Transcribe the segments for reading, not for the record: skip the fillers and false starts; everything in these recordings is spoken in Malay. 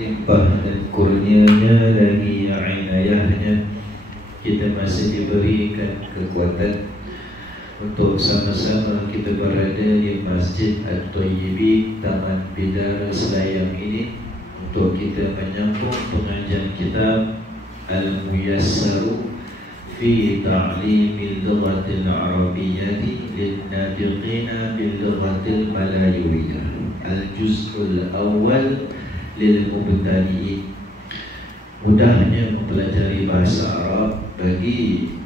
limpah dan kurnianya lagi inayahnya, kita masih diberikan kekuatan untuk sama-sama kita berada di Masjid At-Thayyibi Taman Bidara Selayang ini untuk kita menyambung pengajian kitab Al-Muyassaru fi Ta'limil Lughatil Arabiyyati Lin-Nadiqina Bil Lughatil Malayuwiyah, Al-Juz'ul Awal Lil Mubtadi'in. Mudahnya mempelajari bahasa Arab bagi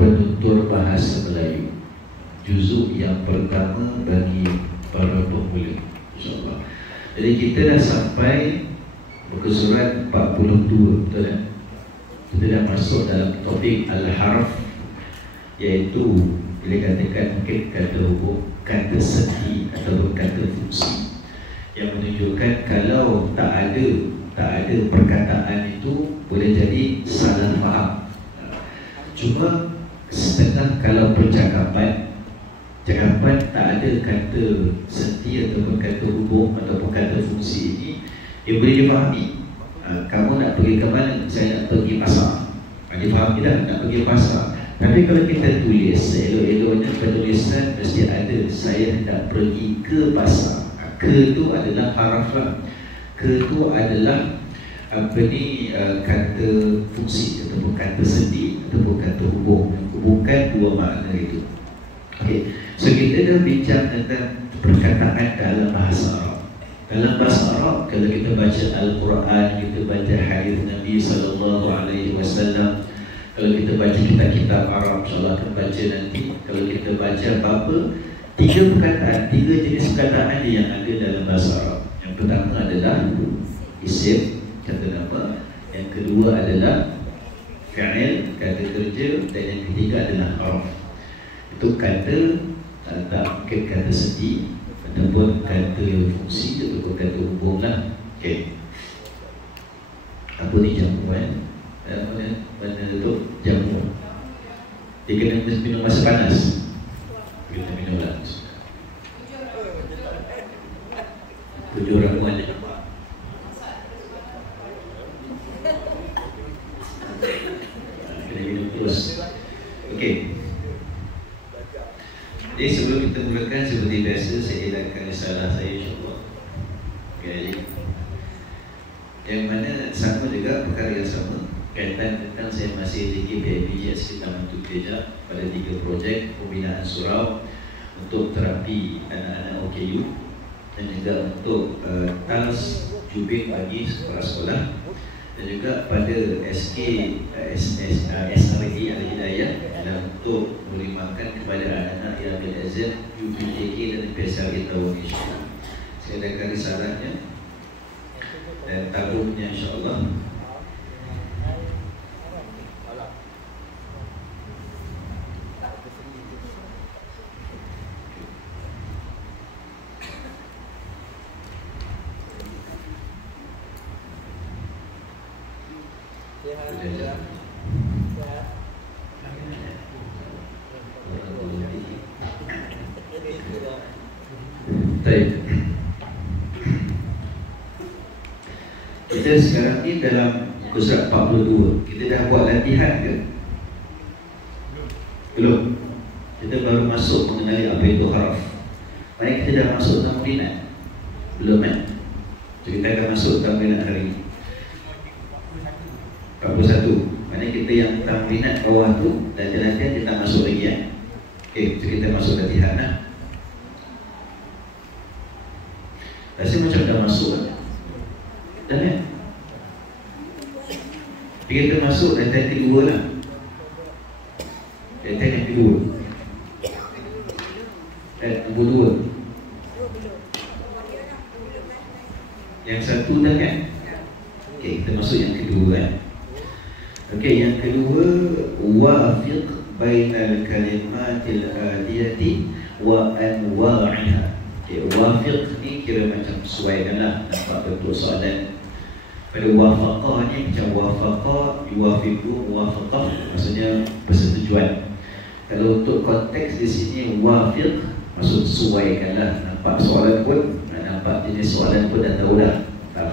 penutur bahasa Melayu. Juzuk yang pertama bagi para pemula, insyaAllah. Jadi kita dah sampai muka surat 42, betul tak? Kita dah masuk dalam topik Al-Harf, iaitu boleh katakan mungkin kata hubung, kata segi atau kata fungsi, yang menunjukkan kalau tak ada perkataan itu boleh jadi salah faham. Cuma setengah kalau percakapan tak ada kata senti ataupun kata hubung ataupun kata fungsi ini, dia boleh difahami. Kamu nak pergi ke mana? Saya nak pergi pasar. Difahami dah, nak pergi pasar. Tapi kalau kita tulis elok-eloknya, penulisan mesti ada saya hendak pergi ke pasar. Ke tu adalah haraf lah. Ke tu adalah kata fungsi ataupun kata sendi ataupun kata hubung. Bukan dua makna itu. Okay. So kita dah bincang tentang perkataan dalam bahasa Arab. Dalam bahasa Arab, kalau kita baca Al-Quran, kita baca hadis Nabi SAW, kalau kita baca kitab-kitab Arab, insyaAllah akan baca nanti. Kalau kita baca apa-apa, tiga jenis perkataan yang ada dalam bahasa Arab. Yang pertama adalah isim, kata nama. Yang kedua adalah fi'il, kata kerja. Dan yang ketiga adalah harf. Itu kata, tak mungkin kata sedi ataupun kata fungsi ataupun kata hubung lah. Okay. Apa ni jamu kan? Mana tu jamu? Dia kena minum masa panas. Kita minum lah. 7 ramuan je. Kena minum terus. Okey. Jadi sebelum kita mulakan, seperti biasa saya edarkan risalah saya, insyaAllah. Okay. Yang mana sama juga, perkara yang sama, kaitan tentang saya masih lagi BPJS kita bantu kerja pada 3 projek pembinaan surau untuk terapi anak-anak OKU dan juga untuk TALS jubing bagi sekolah-sekolah, dan juga pada SRE Al-Hidayah adalah untuk melimpahkan kepada anak-anak yang berazam UPJK dan PSRE tahun insyaAllah. Saya adakan risalahnya dan tabungnya insyaAllah. Kita sekarang ni dalam surat 42. Kita dah buat latihan ke? Belum. Kita baru masuk mengenali apa itu haraf. Baik, kita dah masuk tamrinat. Belum kan? Jadi kita akan masuk tamrinat hari ini 41. Mana kita yang tamrinat bawah tu dah latihan, kita tak masuk lagi kan? Okay, jadi kita masuk latihan lah. Rasa macam dah masuk kan? Dah kan? Kita masuk latihan kedua lah. Latihan yang kedua. Nombor 2. Yang satu dah kan? Okay, kita masuk yang kedua kan? Okay, yang kedua, wafiq bainal kalimatil adiyati wa anwa'iha. Okay, wafiq ni kira macam sesuaikan lah. Nampak bentuk soalan. Pada wafaqah ni macam wafaqah, yuwafiqu, muwafaqah, maksudnya persetujuan. Kalau untuk konteks di sini wafiq maksud sesuaikan lah. Nampak soalan pun, nampak jenis soalan pun dah tahu dah. Tak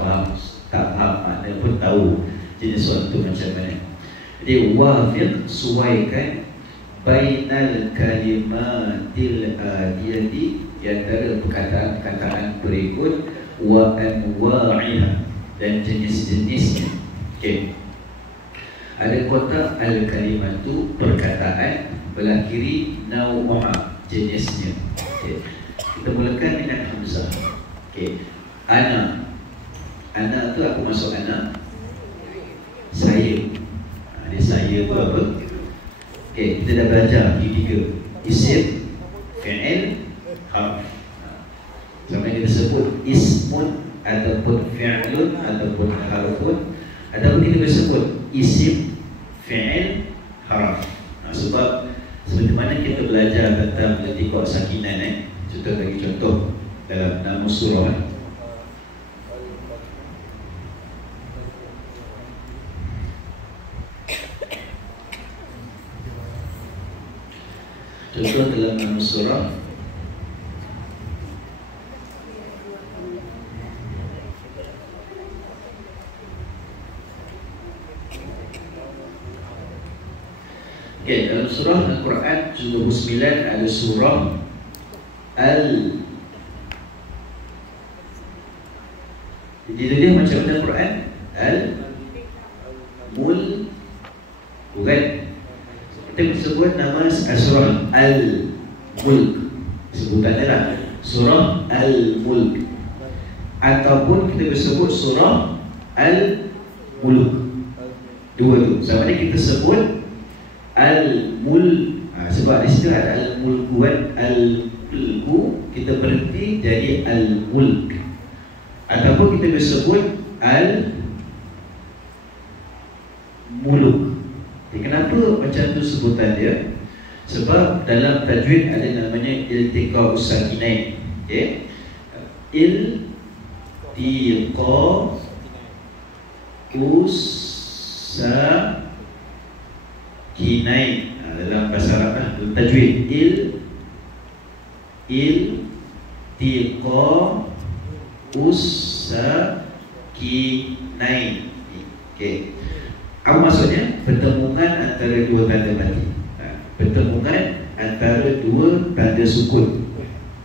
tak faham makna pun tahu jenis soalan tu macam mana. Jadi wafiq, suaikan bainal kalimatil adiyati, di antara perkataan-perkataan berikut, wa anwa'iha, dan jenis-jenisnya. Okey. Ada kotak al-kalimatu, perkataan, belah kiri naw'a, jenisnya. Okey. Kita mulakan dengan hamzah. Okey. Ana. Ana tu apa maksud ana? Saya. Dia saya tu apa? Okey, kita dah belajar tiga. Isim, fi'il, harf. Sama kita sebut ismun ataupun fi'lun ataupun harfun, ataupun kita boleh sebut isim, fi'il, harf. Sebab seperti mana kita belajar tentang iltiqa' sakinan, kita bagi contoh dalam nama surah. Contoh dalam nama surah dalam surah Al-Quran juz 29 ada surah Jadi dia macam mana Al-Quran? Bukan? Kita sebut nama surah Al-Mulk, sebutannya lah surah Al-Mulk, ataupun kita sebut surah Al-Mulk. Dua tu. Sama ni kita sebut Al-Mulk, sebab di situ ada Al-Mulkuan, Al-Mulku, kita berhenti jadi Al-Mulk. Ataupun kita sebut Al-Muluk. Kenapa macam tu sebutan dia? Sebab dalam tajwid ada namanya iltiqa' sakinain. Okey. Iltiqa' sakinain. Dalam bahasa Arab lah, tajwid iltiqa' sakinain. Okey. Apa maksudnya? Pertemuan antara dua tanda mati. Pertemuan antara dua tanda sukun.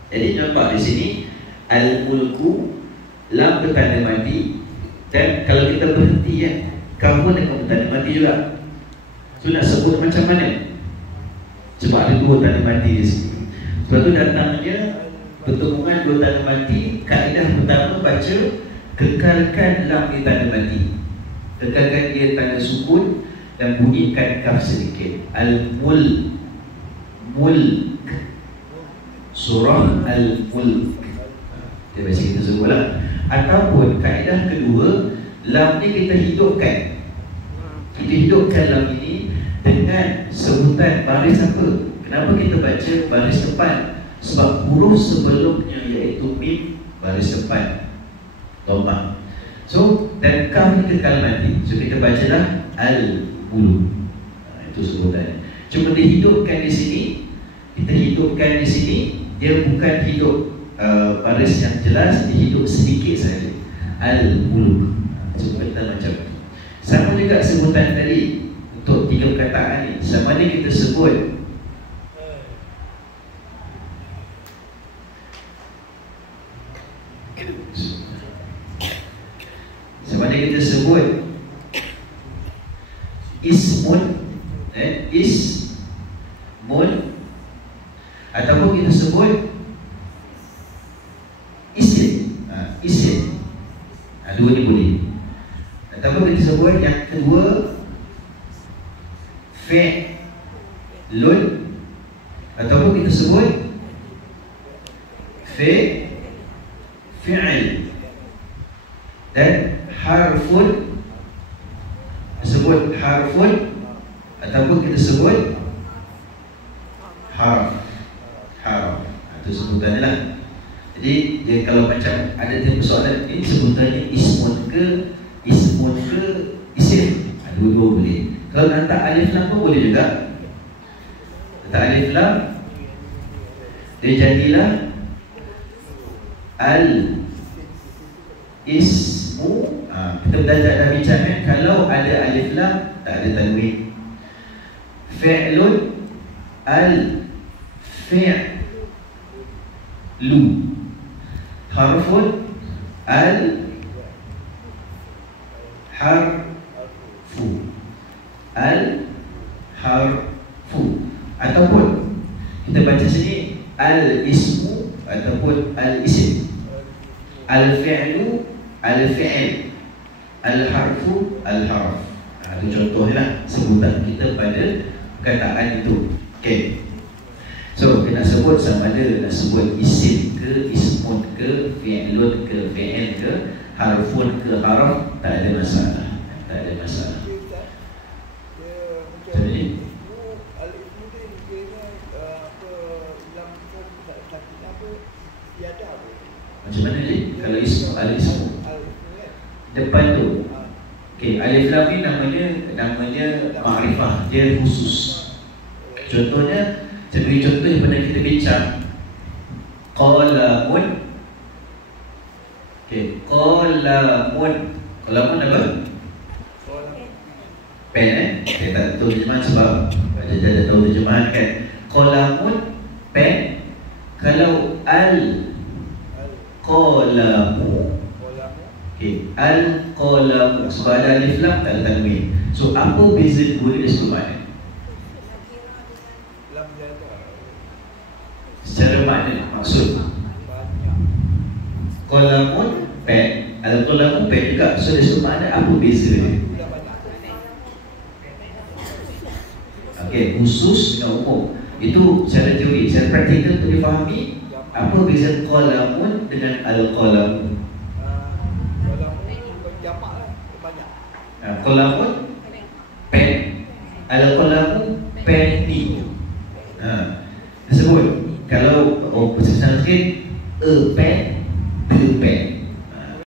Jadi nampak di sini Al-Mulku, lam bertanda mati, dan kalau kita berhenti kamu dengan bertanda mati juga. So nak sebut macam mana? Sebab ada dua tanda mati di sini. Sebab tu datangnya pertemuan dua tanda mati. Kaedah pertama baca kekalkan lam di tanda mati, tekankan dia tanda sukun dan bunyikan kaf sedikit. Al-Mulk, surah Al-Mulk. Dia baca kita sebutlah. Ataupun kaedah kedua, lam ni kita hidupkan. Kita hidupkan lam ini dengan sebutan baris apa? Kenapa kita baca baris depan? Sebab huruf sebelumnya iaitu mim baris depan, dhammah. So, dan kaf ni kekal mati. So, kita bacalah Al-Mulk. Itu sebutannya. Cuma dihidupkan di sini. Kita hidupkan di sini. Dia bukan hidup baris yang jelas, dihidup sedikit saja. Al-Mulk. Sebutan macam itu. Sama juga sebutan tadi untuk tiga perkataan ni. Sama ni kita sebut kita sebut ismun, ismun, ataupun kita sebut isim, isim. Dua ni boleh. Ataupun kita sebut yang kedua fi'lun, ataupun kita sebut fi'il, dan harfun, sebut harfun, ataupun kita sebut harf. Itu sebutannya lah. Jadi dia kalau macam ada persoalan ini sebutannya ismun ke isim, dua-dua boleh. Kalau letak alif lam pun boleh juga. Letak alif lam, dia jadilah al-ism ismu, kita dah bincang kan, kalau ada alif lam tak ada tanwin. Fi'lun, al-fi'lu, harfun, al-harfu, al-harfu, ataupun kita baca sini al-ismu ataupun al-isim, al-fi'lu, al-fi'il, al-harfu, al-harf. Itu contohnya sebutan kita pada perkataan itu. Okay. So kita nak sebut sama ada nak sebut isim ke, ismun ke, fi'lun ke, fi'il ke, harfun ke, harf, tak ada masalah. Tak ada masalah. Jadi macam mana ni? Kalau ismu, al-ismu depan tu, okay, alif lam ni namanya ma'rifah, dia khusus. Contohnya, contoh yang pernah kita bincang, qalamun. Okay, qalamun apa? Pen. Saya tak tahu terjemahan sebab saya tak tahu terjemahan kan. Qalamun, pen. Kalau al-qalamu, okay, al-qalamu sebab ada alif lam tak ada tanwin. So apa beza dua dia sebenarnya? Secara makna, maksud qalamun, pen, al-qalamu, pen juga. So dia sebenarnya apa beza dia? Okay, khusus dengan umum. Itu secara teori. Secara praktikal untuk difahami, apa beza qalamun dengan al-qalamu? Qalamun, pen, al-qalamu, penni. Tersebut kalau pesan sikit, a pen